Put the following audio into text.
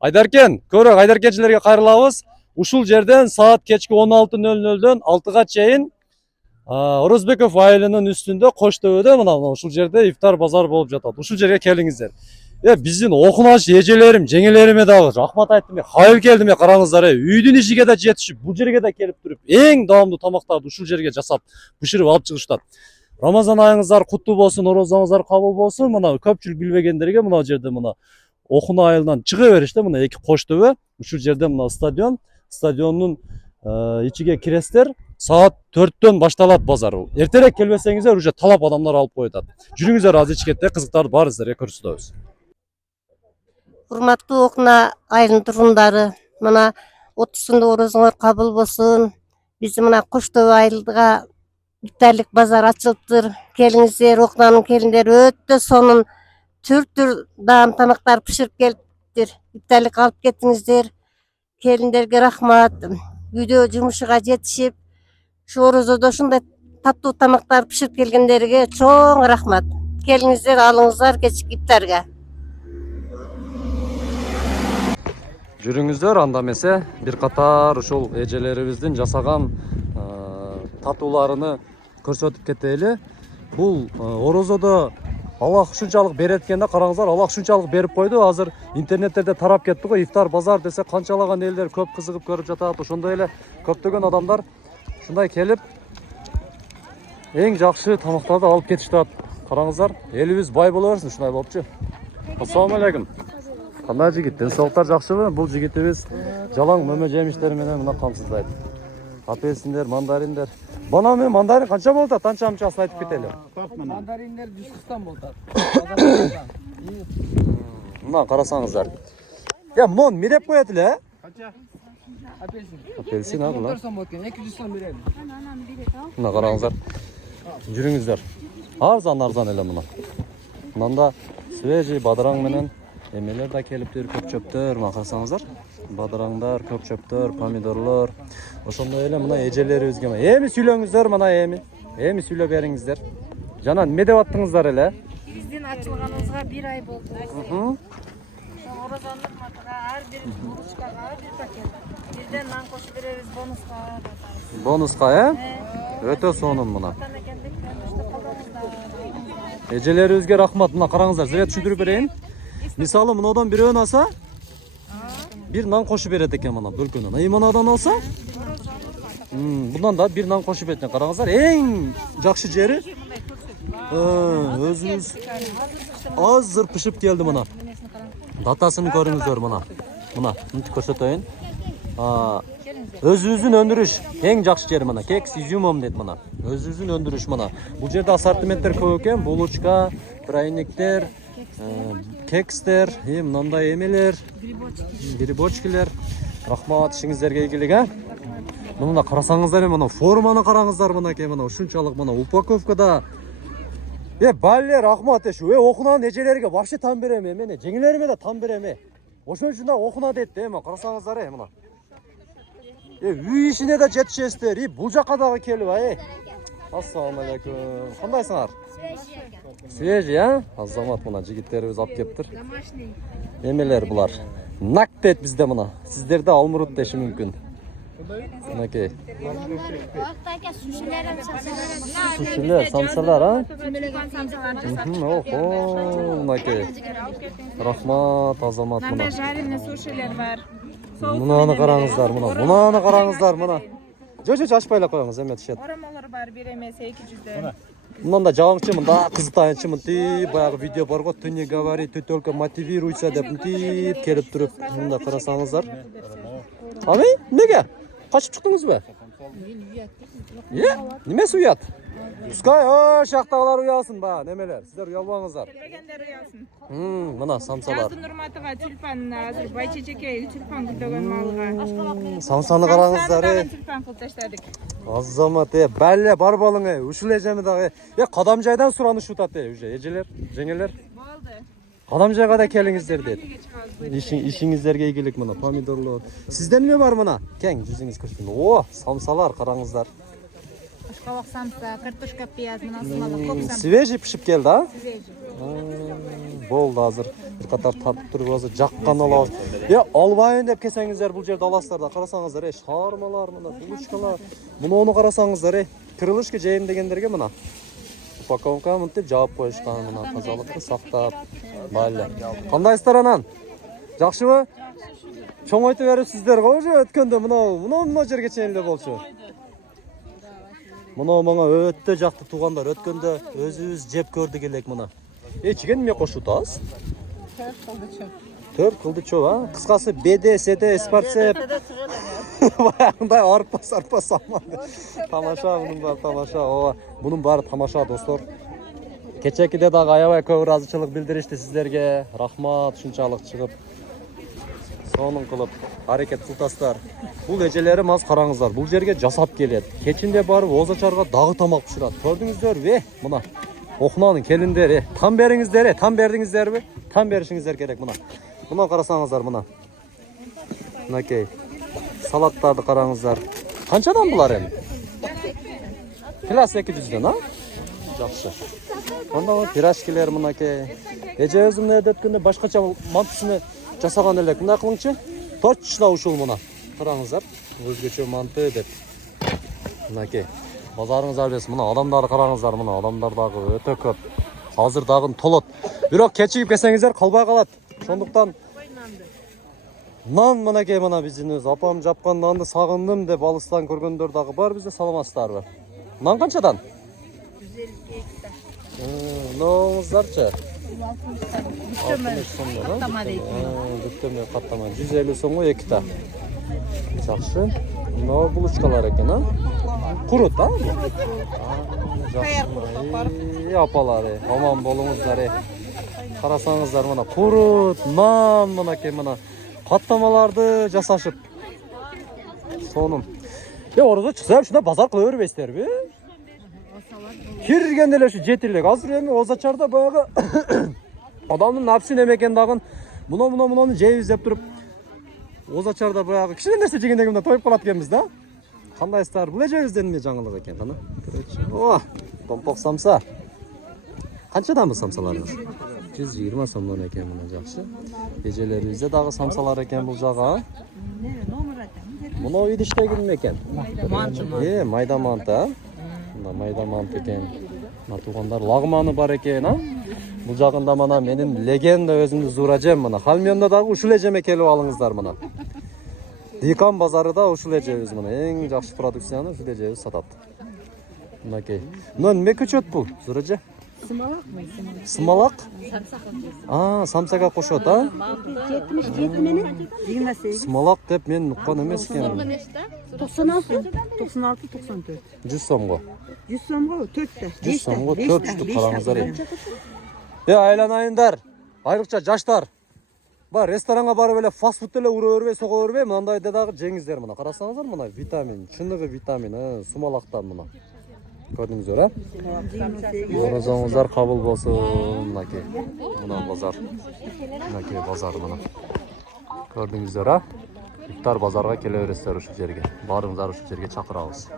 Айдаркен, көрөк айдаркенчилерге кайрылабыз. Ушул жерден саат кечки 16:00дөн 6га чейин Орозбеков айылынын үстүндө Коштөбөдө мына ушул жерде ифтар базар болуп жатат. Ушул жерге келиңиздер. Биздин окунаш эжелерим, жеңелериме дагы рахмат айттым. Кайыр келдим, караңыздар. Үйдүн ишиге да жетишип, бул жерге да келип туруп, эң даамдуу тамактарды ушул жерге жасап, бышырып алып чыгышат. Рамазан айыңыздар куттуу болсун, орозоңуздар кабыл болсун. Мына көпчүлүк билбегендерге мына жерде мына Окуна айылынан чыга бериште мына эки Коштөбө, ушул жерде мына стадиондун ичиге киресиздер. Саат 4-төн башталат базар. Эртерээк келбесеңиздер уже талап адамдар алып коюшат. Жүрүңүздөр, азыр ичкетте кызыктарды баары сиздерге көрсөтөбүз. Урматтуу Окуна айылынын тургундары, мына 30-сунда орозоңор кабыл болсун. Биздин мына Коштөбө айылга ифтарлык базар ачылыптыр. Келиңиздер, Окунанын келиндери өтө сонун түр даам тамактар пиширип келиптир. Ифтарлык алып кеттиңиздер. Келиндерге рахмат. Үйдө жумушуга жетишип, ушу орозодо ушундай таттуу тамактар пиширип келгендерге чоң рахмат. Келиңиздер, алыңыздар кечки ифтарга. Жүрүңүздөр, анда эмесе бир катар ушул эжелерибиздин жасаган татууларыны көрсөтүп кетели. Бул орозодо Аллах ушунчалык берет экен да, караңыздар, Аллах ушунчалык берип койду. Азыр интернеттерде тарап кетти го, ифтар базар десе канчалаган элдер көп кызыгып көрүп жатат. Ошондой эле көптөгөн адамдар ушундай келип эң жакшы тамактарды алып кетишет. Караңыздар, элибиз бай боло берсин, ушундай болупчу. Ассаламу алейкум. Кандай жигит, ден соолуктар жакшыбы? Бул жигитибиз жалаң мөмө жемиштер менен мына камсыздайт. Апельсиндер, мандариндер. Бана мен мандарин канча болуп атат? Анча-мынчасын айтып кетели. Мандариндер 140 болуп атат. Мына карасаңыздар. Мон эмне деп коет эле? Канча? Апельсин. Апельсин а була. 4 сом болот экен, 200 сом берели. Мына караңыздар. Жүрүңүздөр. Арзан эле мына. Мында свежий бадыраң менен эмелер да келиптир, көк чөптөр, мына карасаңыздар. Бадыраңдар, көк чөптөр, помидорлор. Ошондой эле мына эжелерибизге эми сүйлөңүздөр, мына эми сүйлөп бериңиздер. Жана эмне деп аттыңыздар эле? Биздин ачылганыбызга 1 ай болду. Ошо орозондун матыга ар бир буручкага бир пакет. Бирден нан кошуп беребиз бонуска. Бонуска, Өтө сонун мына. Эжелерибизге рахмат. Мына караңыздар, силерге түшүндүрүп берейин. Мисалы, мынодон бирөөнү алса, бир нан кошуп берет экен мына бөлкөнөн. Мынадан алса, bundan da bir nan koşup etken. Karаңыздар, эң жакшы жери өзүбүз азыр пишип келди мына. Датасын көрүңүздөр мына. Мына мынтип көрсөтөйүн. Өзүбүздүн өндүрүш эң жакшы жери мына. Кекс изюмом дейт мына. Өзүбүздүн өндүрүш мына. Бул жерде ассортименттер көп экен. Булочка, пряниктер, кекстер, мындай эмелер, грибочкилер. Рахмат, ишиңиздерге ийгилик, Мына карасаңыздар, мына форманы караңыздар, мына ушунчалык мына упаковкада. Бале, рахмат эшу. Окунанын эжелерге вообще тан берем, мени жеңелериме да тан берем. Ошон үчүн да окуна дейт, мына карасаңыздар, мына. Үй ишине да жетишесиздер. Бул жака дагы келип, Ассаламу алейкум. Кандайсыңар? Свежий, Азамат мына жигиттерибиз алып кептир. Домашний. Эмелер булар. Нак дейт бизде мына. Сиздерде алмурут деши мүмкүн. Мынакей. Сушилер, самсалар, мынакей. Рахмат, Азамат мына. Мындай жареный сушилер бар. Мынаны караңыздар, мына. Жо, ачпайлап коюңуз, эме тишет. Орамалар бар, бир эмес 200дөн. Мында жагыңчы, мында кызытайынчы, мынтип баягы видео бар го, ты не говори, ты только мотивируйся деп мынтип келип туруп, мында карасаңыздар. Неге? Качып чыктыңызбы? Немеси уят? Пускай шактагылар уялсын, немелер. Сиздер уялбаңыздар. Келбегендер уялсын. Мына самсалар. Жаздын урматыга тюльпан, азыр байчечекей тюльпан гүлдөгөн малга. Самсаны караңыздар, Тюльпан кылып таштадык. Азамат, бале бар болуң, ушул эжеми дагы. Кадамжайдан суранышып атат, уже эжелер, жеңелер. Болду. Кадамжайга да келиңиздер дейт. Ишиңиздерге ийгилик мына, помидорлор. Сизде неме бар мына? Кең жүзүңүз көрсөтүн. Самсалар караңыздар. Kabak samsa, kartoshka, piyaz, mına sımala, kop samsa. Свежий pişip geldi ha? Свежий. Болды азыр. Bir қатар тартып тұрып азыр жаққан алабыз. Албайын деп келсеңіздер бұл жерде аласыздар да қарасаңыздар, шармалар, мына булочкалар. Мұны қарасаңыздар, крылышка жейм дегендерге мына. Упаковка мынтип жауап қойышқан, мына тазалықты сақтап. Байлы. Қандайсыздар анан? Жақшыбы? Чоң айтып беріпсіздер ғой уже өткенде мына жерге чейин эле болчу. Мына маңа өтө жакты тугандар өткөндө өзүбүз жеп көрдүк элек мына. Чиген эмне кошутабыз? 4 кылды чоо, а? Кыскасы БД, СД, Спартсеп. Баягындай арпа салмады. Тамаша мунун баары тамаша. Ооба, мунун баары тамаша достор. Кечекиде дагы аябай көп ыраазычылык билдиришти сиздерге. Рахмат ушунчалык чыгып. Сонун кылып аракет кылтасыздар. Бул эжелерим аз караңыздар. Бул жерге жасап келет. Кечинде барып Озачарга дагы тамак пышырат. Көрдүңүздөрбү? Мына Окунанын келиндери. Там бериңиздер, там бердиңиздерби? Там беришиңиздер керек мына. Мына карасаңыздар мына. Мынакей. Салаттарды караңыздар. Канчадан булар эми? Килос 200дөн, а? Жакшы. Анда пирожкилер мынакей. Эже өзүм өткөндө башкача мантысыны жасаган элек. Мындай кылыңчы. Точно ушул мына. Караңыздар. Өзгөчө манты деп. Мынакей. Базарыңыздар бес. Мына адамдарды караңыздар, мына адамдар дагы өтө көп. Азыр дагы толот. Бирок кечигип келсеңиздер калбай калат. Ошондуктан нан мынакей мына биздин өз апам жапкан нанды сагындым деп алыстан көргөндөр дагы бар, бизде саламатсыздарбы? Нан канчадан? 152 та. Ноңуздарчы? 60 сомдон. Каттама дейт. Бүттөмө каттама 150 сомго 2 та. Жакшы. Мына булочкалар экен, а? Курут, а? Жакшы. Апалары, аман болуңуздар. Карасаңыздар мына курут, нан мынакей мына каттамаларды жасашып. Сонун. Орозо чыкса ушунда базар кыла бербейсиздерби? Киргенде эле ушу жетилек. Азыр эми Озачарда баягы адамдын напсы неме экен дагы муну жейбиз деп туруп Озачарда баягы кичине нерсе жегендеги мында тоюп калат экенбиз да. Кандайсыздар? Бул эжебизден эмне жаңылык экен кана? О, томпок самса. Канчадан бул самсаларыңыз? 120 сомдон экен мына жакшы. Эжелерибизде дагы самсалар экен бул жага. Муну идиштеги неме экен? Майда манты, а? Мына майда манты экен. Мына туугандар лагманы бар экен, а? Бул жагында мына менин легенда өзүмдүн зуражем мына. Халмиондо дагы ушул эжеме келип алыңыздар мына. Дикан базарында ушул эжебиз мына эң жакшы продукцияны ушул эжебиз сатат. Мынакей. Мына неме көчөт бул, зураже? Сымалак мı? Сымалак? Samsak. Самсага кошот, а? 77 менен 28. Сымалак деп мен уккан эмес экен. 96, 96, 94. 100 сомго. 100 сомго 4 та. 100 сомго 4 штук караңыздар. Айланайындар, айрыкча жаштар. Бар, ресторанга барып эле фастфуд эле ура бербей, сого бербей, мындайда дагы жеңиздер мына. Карасаңыздар мына витамин, чыныгы витамин, сумалактан мына. Көрдүңүздөр, а? Оразаңыздар кабыл болсун, мынакей. Мына базар. Мынакей базар мына. Көрдүңүздөр, а? İftar базарга келе бересиздер ушул жерге. Барыңыздар ушул жерге чакырабыз.